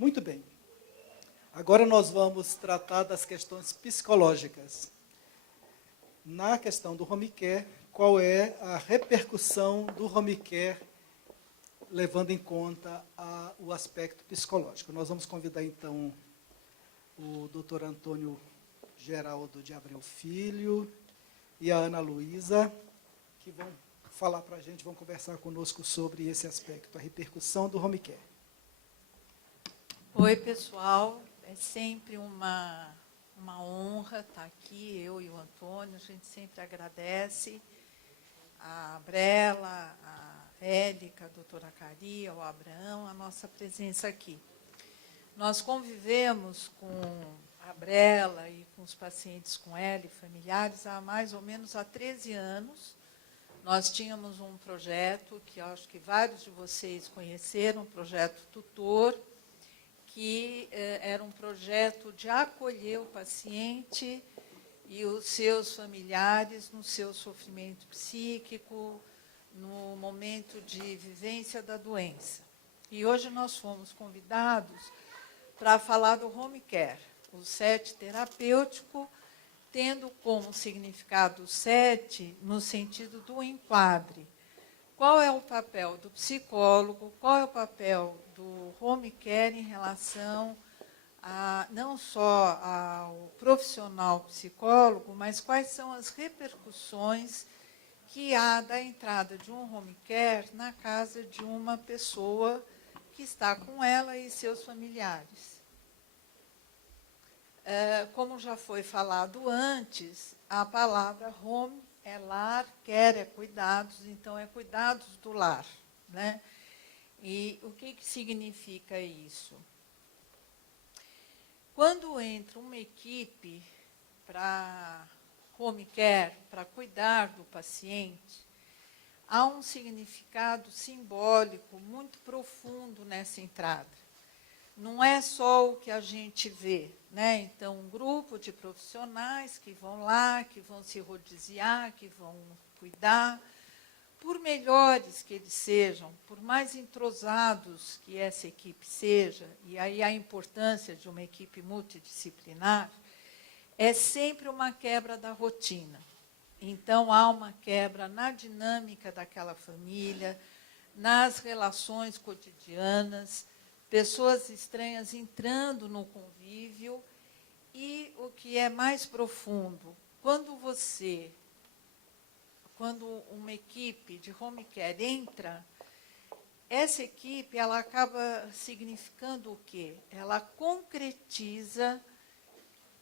Muito bem. Agora nós vamos tratar das questões psicológicas. Na questão do home care, qual é a repercussão do home care, levando em conta o aspecto psicológico? Nós vamos convidar, então, o Dr. Antônio Geraldo de Abreu Filho e a Ana Luísa, que vão falar para a gente, vão conversar conosco sobre esse aspecto, a repercussão do home care. Oi, pessoal. É sempre uma honra estar aqui, eu e o Antônio. A gente sempre agradece a Brela, a Élica, a doutora Cari, ao Abraão, a nossa presença aqui. Nós convivemos com a Brela e com os pacientes com ela e familiares há mais ou menos 13 anos. Nós tínhamos um projeto que acho que vários de vocês conheceram, um projeto tutor, que era um projeto de acolher o paciente e os seus familiares no seu sofrimento psíquico, no momento de vivência da doença. E hoje nós fomos convidados para falar do home care, o SET terapêutico, tendo como significado o SET no sentido do enquadre. Qual é o papel do psicólogo, qual é o papel do home care em relação não só ao profissional psicólogo, mas quais são as repercussões que há da entrada de um home care na casa de uma pessoa que está com ela e seus familiares. Como já foi falado antes, a palavra home é lar, care é cuidados, então é cuidados do lar, né? E o que significa isso? Quando entra uma equipe para home care, para cuidar do paciente, há um significado simbólico muito profundo nessa entrada. Não é só o que a gente vê, né? Então, um grupo de profissionais que vão lá, que vão se rodiziar, que vão cuidar, por melhores que eles sejam, por mais entrosados que essa equipe seja, e aí a importância de uma equipe multidisciplinar, é sempre uma quebra da rotina. Então, há uma quebra na dinâmica daquela família, nas relações cotidianas, pessoas estranhas entrando no convívio, e o que é mais profundo, quando uma equipe de home care entra, essa equipe ela acaba significando o quê? Ela concretiza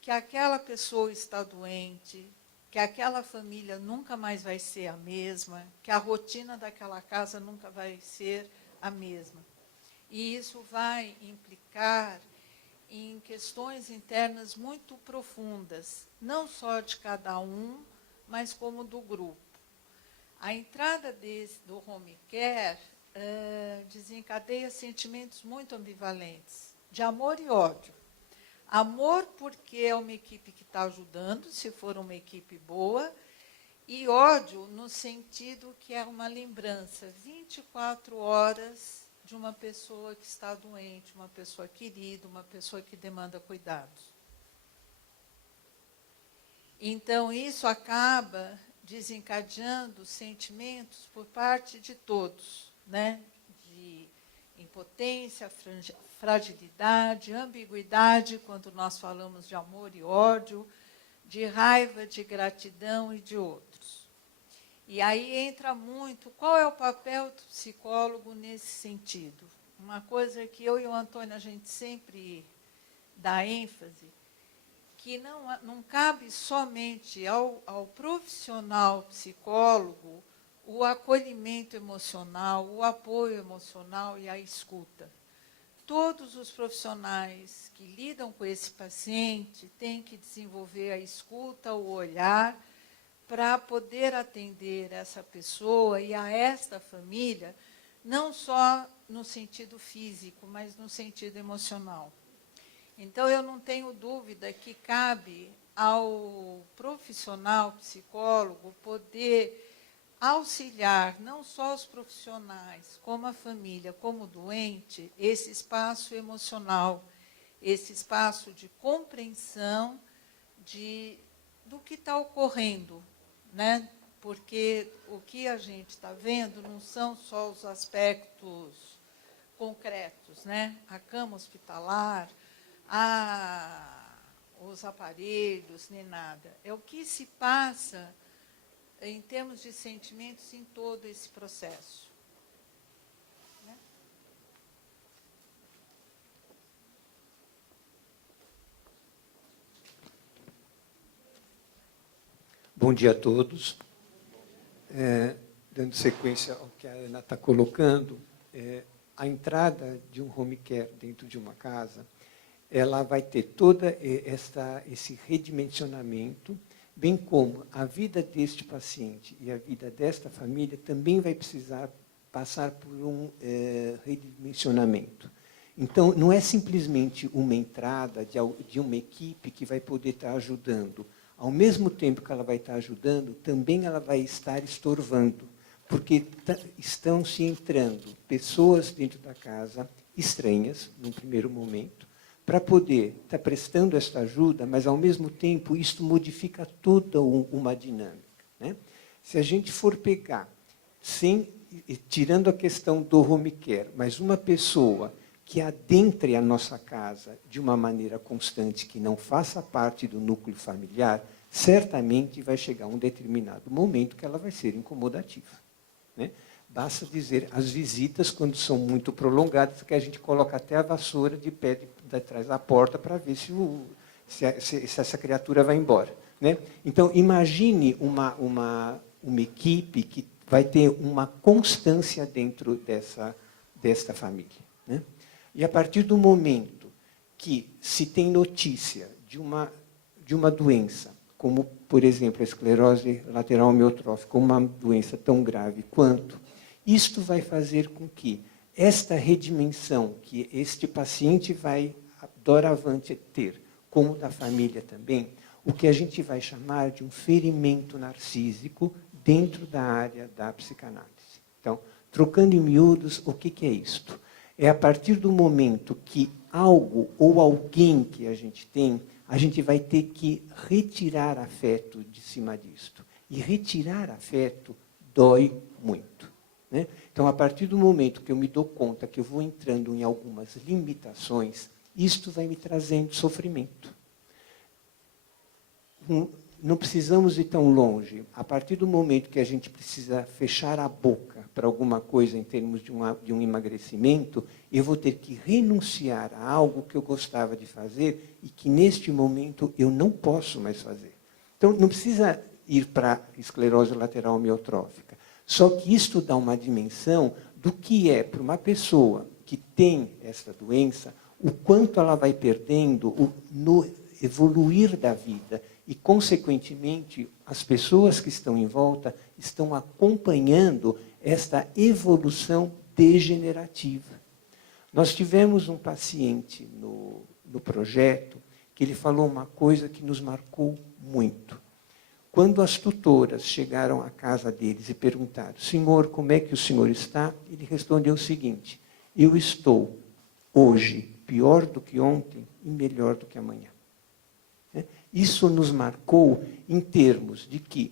que aquela pessoa está doente, que aquela família nunca mais vai ser a mesma, que a rotina daquela casa nunca vai ser a mesma. E isso vai implicar em questões internas muito profundas, não só de cada um, mas como do grupo. A entrada do home care desencadeia sentimentos muito ambivalentes, de amor e ódio. Amor porque é uma equipe que está ajudando, se for uma equipe boa, e ódio no sentido que é uma lembrança, 24 horas de uma pessoa que está doente, uma pessoa querida, uma pessoa que demanda cuidados. Então, isso acaba desencadeando sentimentos por parte de todos, né? De impotência, fragilidade, ambiguidade, quando nós falamos de amor e ódio, de raiva, de gratidão e de outros. E aí entra muito, qual é o papel do psicólogo nesse sentido? Uma coisa que eu e o Antônio, a gente sempre dá ênfase, que não cabe somente ao profissional psicólogo o acolhimento emocional, o apoio emocional e a escuta. Todos os profissionais que lidam com esse paciente têm que desenvolver a escuta, o olhar, para poder atender essa pessoa e a esta família, não só no sentido físico, mas no sentido emocional. Então, eu não tenho dúvida que cabe ao profissional psicólogo poder auxiliar não só os profissionais, como a família, como o doente, esse espaço emocional, esse espaço de compreensão do que está ocorrendo, né? Porque o que a gente está vendo não são só os aspectos concretos, né? A cama hospitalar, os aparelhos, nem nada. É o que se passa em termos de sentimentos em todo esse processo. Né? Bom dia a todos. Dando sequência ao que a Ana está colocando, a entrada de um home care dentro de uma casa, ela vai ter todo esse redimensionamento, bem como a vida deste paciente e a vida desta família também vai precisar passar por um redimensionamento. Então, não é simplesmente uma entrada de uma equipe que vai poder estar ajudando. Ao mesmo tempo que ela vai estar ajudando, também ela vai estar estorvando, porque estão se entrando pessoas dentro da casa estranhas, num primeiro momento, para poder estar prestando esta ajuda, mas, ao mesmo tempo, isto modifica toda uma dinâmica. Né? Se a gente for pegar, tirando a questão do home care, mas uma pessoa que adentre a nossa casa de uma maneira constante, que não faça parte do núcleo familiar, certamente vai chegar um determinado momento que ela vai ser incomodativa. Né? Basta dizer, as visitas, quando são muito prolongadas, que a gente coloca até a vassoura de pé de trás da porta para ver se essa criatura vai embora. Né? Então, imagine uma equipe que vai ter uma constância dentro desta família. Né? E, a partir do momento que se tem notícia de uma doença, como, por exemplo, a esclerose lateral amiotrófica, uma doença tão grave quanto, isto vai fazer com que esta redimensão que este paciente vai, doravante, ter, como da família também, o que a gente vai chamar de um ferimento narcísico dentro da área da psicanálise. Então, trocando em miúdos, o que é isto? É a partir do momento que algo ou alguém que a gente vai ter que retirar afeto de cima disto. E retirar afeto dói muito. Né? Então, a partir do momento que eu me dou conta que eu vou entrando em algumas limitações, isto vai me trazendo sofrimento. Não precisamos ir tão longe. A partir do momento que a gente precisa fechar a boca para alguma coisa em termos de um emagrecimento, eu vou ter que renunciar a algo que eu gostava de fazer e que, neste momento, eu não posso mais fazer. Então, não precisa ir para a esclerose lateral amiotrófica. Só que isto dá uma dimensão do que é, para uma pessoa que tem essa doença, o quanto ela vai perdendo no evoluir da vida. E, consequentemente, as pessoas que estão em volta estão acompanhando esta evolução degenerativa. Nós tivemos um paciente no projeto que ele falou uma coisa que nos marcou muito. Quando as tutoras chegaram à casa deles e perguntaram: senhor, como é que o senhor está? Ele respondeu o seguinte: eu estou hoje pior do que ontem e melhor do que amanhã. Isso nos marcou em termos de que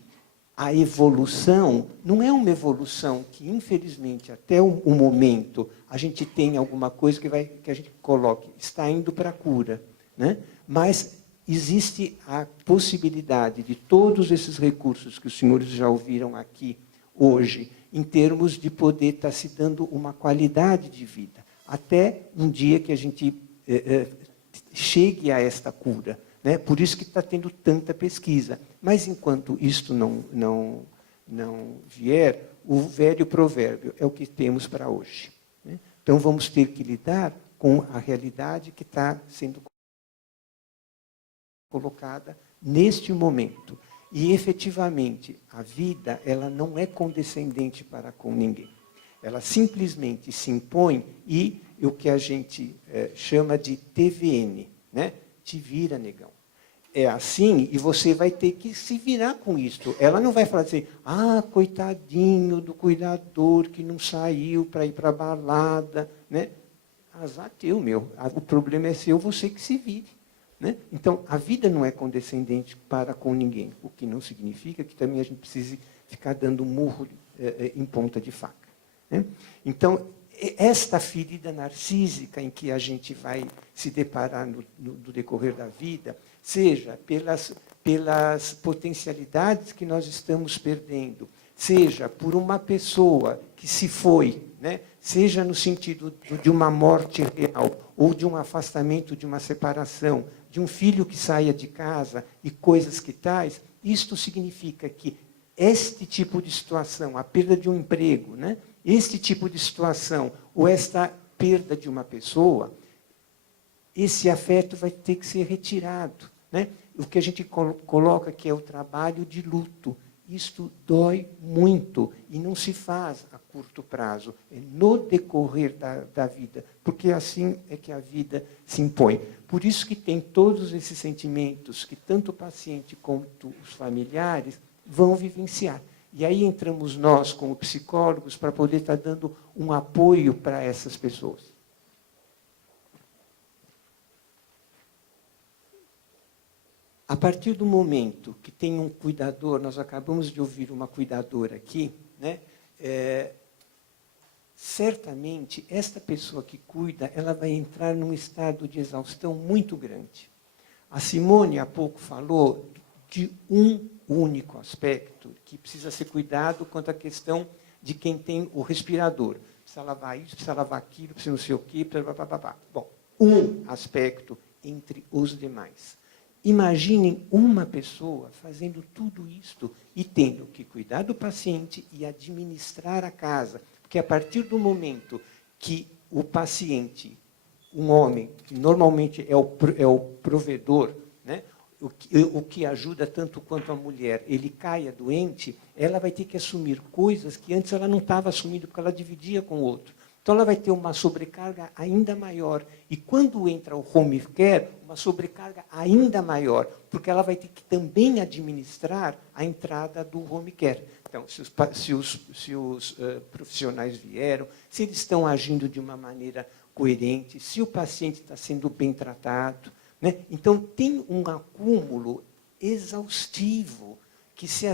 a evolução não é uma evolução que, infelizmente, até o momento, a gente tem alguma coisa que a gente coloque, está indo para a cura. Né? Mas existe a possibilidade de todos esses recursos que os senhores já ouviram aqui hoje, em termos de poder estar se dando uma qualidade de vida, até um dia que a gente chegue a esta cura. Né? Por isso que está tendo tanta pesquisa. Mas, enquanto isto não vier, o velho provérbio é o que temos para hoje. Né? Então, vamos ter que lidar com a realidade que está sendo colocada neste momento. E, efetivamente, a vida ela não é condescendente para com ninguém. Ela simplesmente se impõe e o que a gente chama de TVN, né? Te vira, negão. é assim e você vai ter que se virar com isso. Ela não vai falar assim, coitadinho do cuidador que não saiu para ir para a balada. Né? Azar teu, meu. O problema é seu, você que se vire. Né? Então, a vida não é condescendente para com ninguém, o que não significa que também a gente precise ficar dando murro em ponta de faca. Né? Então, esta ferida narcísica em que a gente vai se deparar no decorrer da vida, seja pelas potencialidades que nós estamos perdendo, seja por uma pessoa que se foi, né? Seja no sentido de uma morte real, ou de um afastamento, de uma separação, de um filho que saia de casa e coisas que tais, isto significa que este tipo de situação, a perda de um emprego, né? Este tipo de situação, ou esta perda de uma pessoa, esse afeto vai ter que ser retirado. Né? O que a gente coloca que é o trabalho de luto. Isto dói muito e não se faz a curto prazo, é no decorrer da vida, porque assim é que a vida se impõe. Por isso que tem todos esses sentimentos que tanto o paciente quanto os familiares vão vivenciar. E aí entramos nós, como psicólogos, para poder estar dando um apoio para essas pessoas. A partir do momento que tem um cuidador, nós acabamos de ouvir uma cuidadora aqui, né? Certamente, esta pessoa que cuida, ela vai entrar num estado de exaustão muito grande. A Simone, há pouco, falou de um único aspecto que precisa ser cuidado quanto à questão de quem tem o respirador. Precisa lavar isso, precisa lavar aquilo, precisa não sei o quê, blá, blá, blá, blá. Bom, um aspecto entre os demais. Imaginem uma pessoa fazendo tudo isto e tendo que cuidar do paciente e administrar a casa. Porque a partir do momento que o paciente, um homem, que normalmente é o provedor, né, o que ajuda tanto quanto a mulher, ele caia doente, ela vai ter que assumir coisas que antes ela não estava assumindo, porque ela dividia com o outro. Então, ela vai ter uma sobrecarga ainda maior. E, quando entra o home care, uma sobrecarga ainda maior, porque ela vai ter que também administrar a entrada do home care. Então, se os profissionais vieram, se eles estão agindo de uma maneira coerente, se o paciente está sendo bem tratado. Né? Então, tem um acúmulo exaustivo que se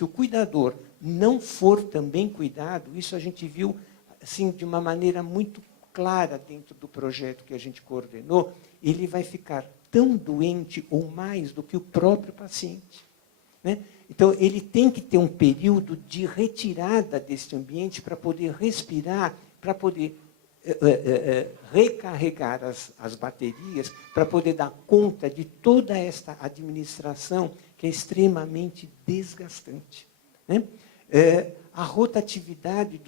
o cuidador não for também cuidado, isso a gente viu assim, de uma maneira muito clara dentro do projeto que a gente coordenou, ele vai ficar tão doente ou mais do que o próprio paciente. Né? Então, ele tem que ter um período de retirada desse ambiente para poder respirar, para poder recarregar as baterias, para poder dar conta de toda esta administração que é extremamente desgastante. Né? A rotatividade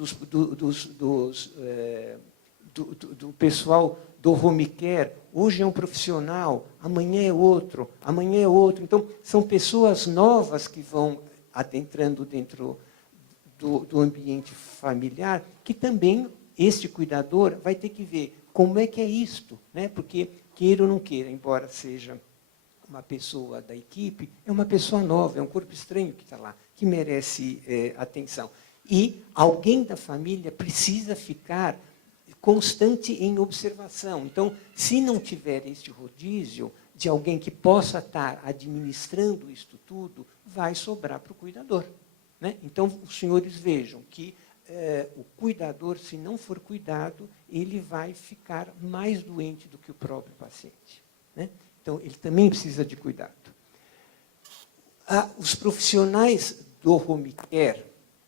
do pessoal do home care, hoje é um profissional, amanhã é outro, amanhã é outro. Então, são pessoas novas que vão adentrando dentro do ambiente familiar, que também este cuidador vai ter que ver como é que é isto, né? Porque, queira ou não queira, embora seja uma pessoa da equipe, é uma pessoa nova, é um corpo estranho que está lá, que merece atenção. E alguém da família precisa ficar constante em observação. Então, se não tiver este rodízio de alguém que possa estar administrando isto tudo, vai sobrar para o cuidador. Né? Então, os senhores vejam que o cuidador, se não for cuidado, ele vai ficar mais doente do que o próprio paciente. Né? Então, ele também precisa de cuidado. Os profissionais do home care,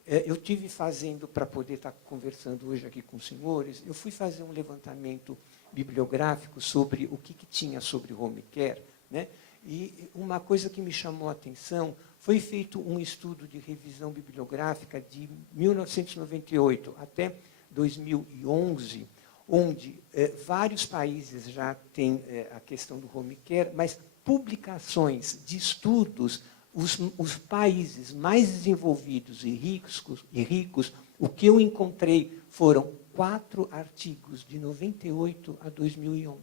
eu tive fazendo, para poder estar conversando hoje aqui com os senhores, eu fui fazer um levantamento bibliográfico sobre o que tinha sobre home care, né? E uma coisa que me chamou a atenção, foi feito um estudo de revisão bibliográfica de 1998 até 2011, onde vários países já têm a questão do home care, mas publicações de estudos, os países mais desenvolvidos e ricos, o que eu encontrei foram 4 artigos, de 98 a 2011.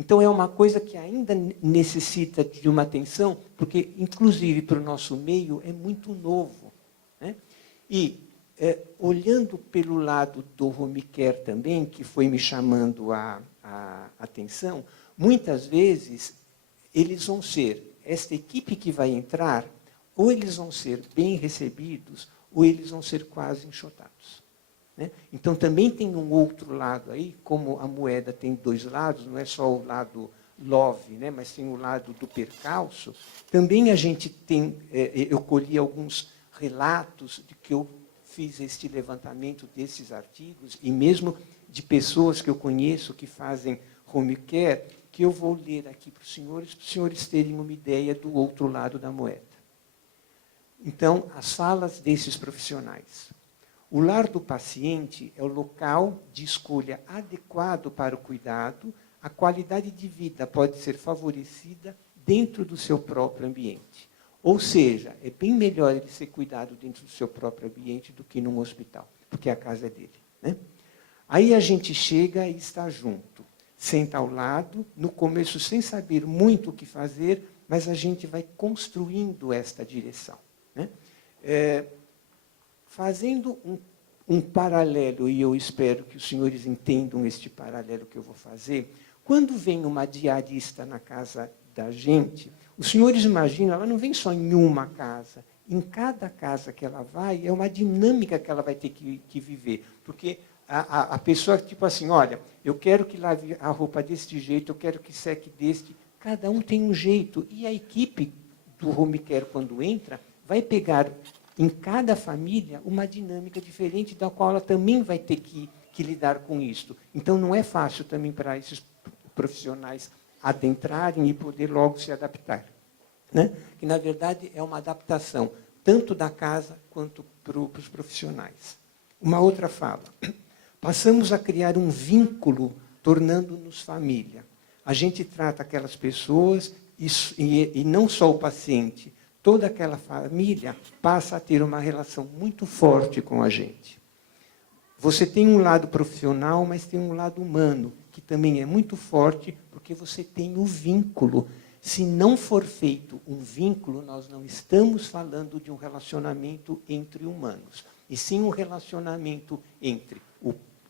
Então, é uma coisa que ainda necessita de uma atenção, porque, inclusive, para o nosso meio, é muito novo, né? E, olhando pelo lado do home care também, que foi me chamando a atenção, muitas vezes, eles vão ser, esta equipe que vai entrar, ou eles vão ser bem recebidos, ou eles vão ser quase enxotados, né? Então, também tem um outro lado aí, como a moeda tem dois lados, não é só o lado love, né, mas tem o lado do percalço. Também a gente tem, eu colhi alguns relatos de que eu fiz este levantamento desses artigos, e mesmo de pessoas que eu conheço que fazem home care, que eu vou ler aqui para os senhores terem uma ideia do outro lado da moeda. Então, as falas desses profissionais. O lar do paciente é o local de escolha adequado para o cuidado, a qualidade de vida pode ser favorecida dentro do seu próprio ambiente. Ou seja, é bem melhor ele ser cuidado dentro do seu próprio ambiente do que num hospital, porque a casa é dele, né? Aí a gente chega e está junto, senta ao lado, no começo sem saber muito o que fazer, mas a gente vai construindo esta direção, né? Fazendo um paralelo, e eu espero que os senhores entendam este paralelo que eu vou fazer, quando vem uma diarista na casa da gente, os senhores imaginam, ela não vem só em uma casa. Em cada casa que ela vai, é uma dinâmica que ela vai ter que viver. Porque a pessoa, tipo assim, olha, eu quero que lave a roupa deste jeito, eu quero que seque deste. Cada um tem um jeito. E a equipe do home care, quando entra, vai pegar em cada família uma dinâmica diferente, da qual ela também vai ter que lidar com isso. Então, não é fácil também para esses profissionais adentrarem e poder logo se adaptar, né? Que, na verdade, é uma adaptação, tanto da casa quanto para os profissionais. Uma outra fala. Passamos a criar um vínculo, tornando-nos família. A gente trata aquelas pessoas, e não só o paciente, toda aquela família passa a ter uma relação muito forte com a gente. Você tem um lado profissional, mas tem um lado humano, que também é muito forte, porque você tem o vínculo. Se não for feito um vínculo, nós não estamos falando de um relacionamento entre humanos, e sim um relacionamento entre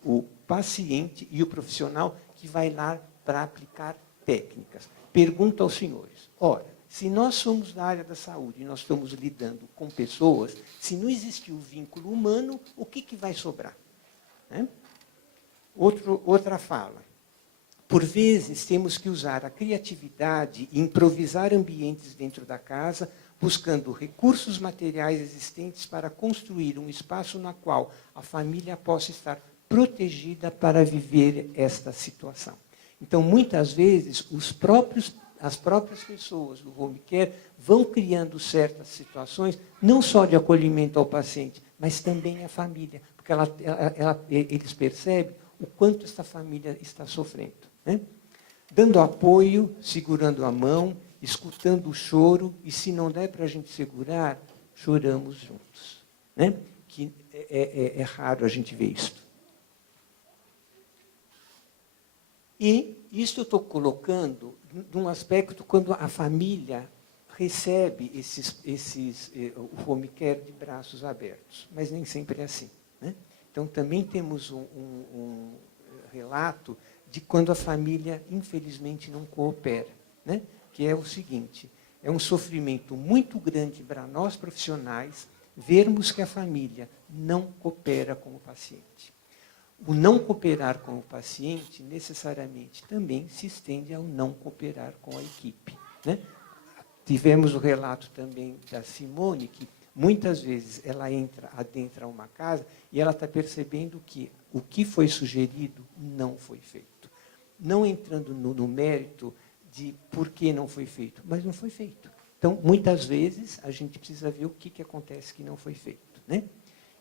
o paciente e o profissional que vai lá para aplicar técnicas. Pergunto aos senhores, ora, se nós somos da área da saúde e nós estamos lidando com pessoas, se não existir o vínculo humano, o que vai sobrar? Né? Outra fala. Por vezes, temos que usar a criatividade e improvisar ambientes dentro da casa, buscando recursos materiais existentes para construir um espaço na qual a família possa estar protegida para viver esta situação. Então, muitas vezes, as próprias pessoas do home care vão criando certas situações, não só de acolhimento ao paciente, mas também à família, porque eles percebem o quanto essa família está sofrendo, né? Dando apoio, segurando a mão, escutando o choro, e se não der para a gente segurar, choramos juntos, né? Que é raro a gente ver isso. E isso eu estou colocando num aspecto quando a família recebe o home care de braços abertos, mas nem sempre é assim, né? Então, também temos um relato de quando a família, infelizmente, não coopera, né? Que é o seguinte, é um sofrimento muito grande para nós profissionais vermos que a família não coopera com o paciente. O não cooperar com o paciente, necessariamente, também se estende ao não cooperar com a equipe, né? Tivemos o relato também da Simone, que muitas vezes ela adentra uma casa e ela está percebendo que o que foi sugerido não foi feito. Não entrando no mérito de por que não foi feito, mas não foi feito. Então, muitas vezes, a gente precisa ver o que acontece que não foi feito, né?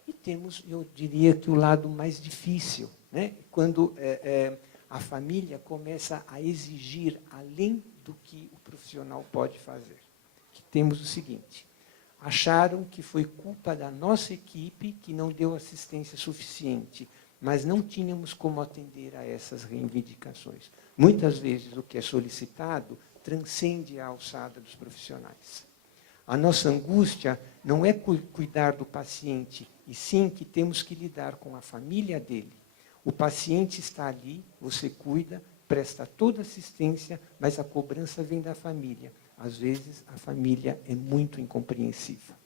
E temos, eu diria, que o lado mais difícil, né? Quando a família começa a exigir além do que o profissional pode fazer. Que temos o seguinte, acharam que foi culpa da nossa equipe que não deu assistência suficiente, mas não tínhamos como atender a essas reivindicações. Muitas vezes o que é solicitado transcende a alçada dos profissionais. A nossa angústia não é cuidar do paciente, e sim que temos que lidar com a família dele. O paciente está ali, você cuida, presta toda assistência, mas a cobrança vem da família. Às vezes, a família é muito incompreensiva.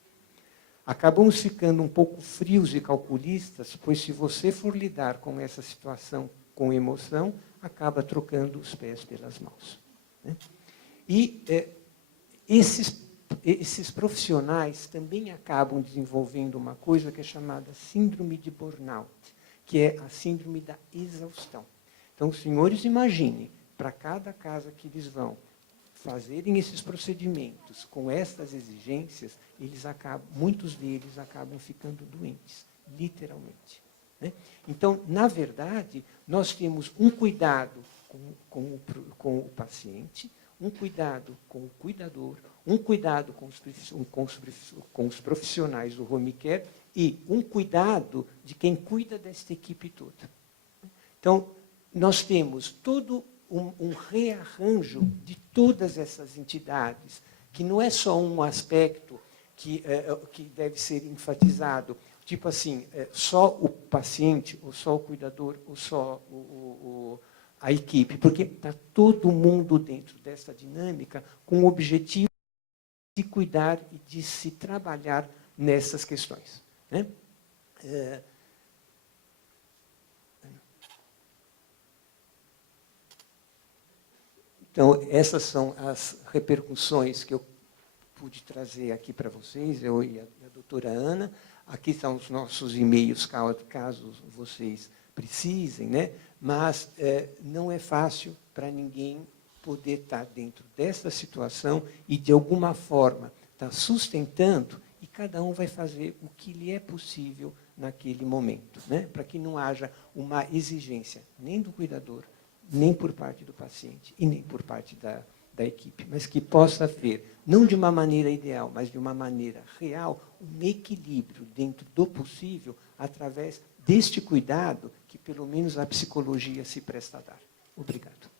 Acabamos ficando um pouco frios e calculistas, pois se você for lidar com essa situação com emoção, acaba trocando os pés pelas mãos. Né? E esses profissionais também acabam desenvolvendo uma coisa que é chamada síndrome de burnout, que é a síndrome da exaustão. Então, os senhores imaginem, para cada casa que eles vão fazerem esses procedimentos com estas exigências, muitos deles acabam ficando doentes, literalmente. Né? Então, na verdade, nós temos um cuidado com o paciente, um cuidado com o cuidador, um cuidado com os profissionais do home care e um cuidado de quem cuida desta equipe toda. Então, nós temos todo um rearranjo de todas essas entidades, que não é só um aspecto que deve ser enfatizado, tipo assim, só o paciente, ou só o cuidador, ou só a equipe, porque está todo mundo dentro dessa dinâmica com o objetivo de cuidar e de se trabalhar nessas questões. Né? Então, essas são as repercussões que eu pude trazer aqui para vocês, eu e a doutora Ana. Aqui estão os nossos e-mails, caso vocês precisem, né? Mas não é fácil para ninguém poder estar dentro dessa situação e, de alguma forma, estar sustentando, e cada um vai fazer o que lhe é possível naquele momento, né? Para que não haja uma exigência nem do cuidador, nem por parte do paciente e nem por parte da equipe, mas que possa haver, não de uma maneira ideal, mas de uma maneira real, um equilíbrio dentro do possível, através deste cuidado que, pelo menos, a psicologia se presta a dar. Obrigado.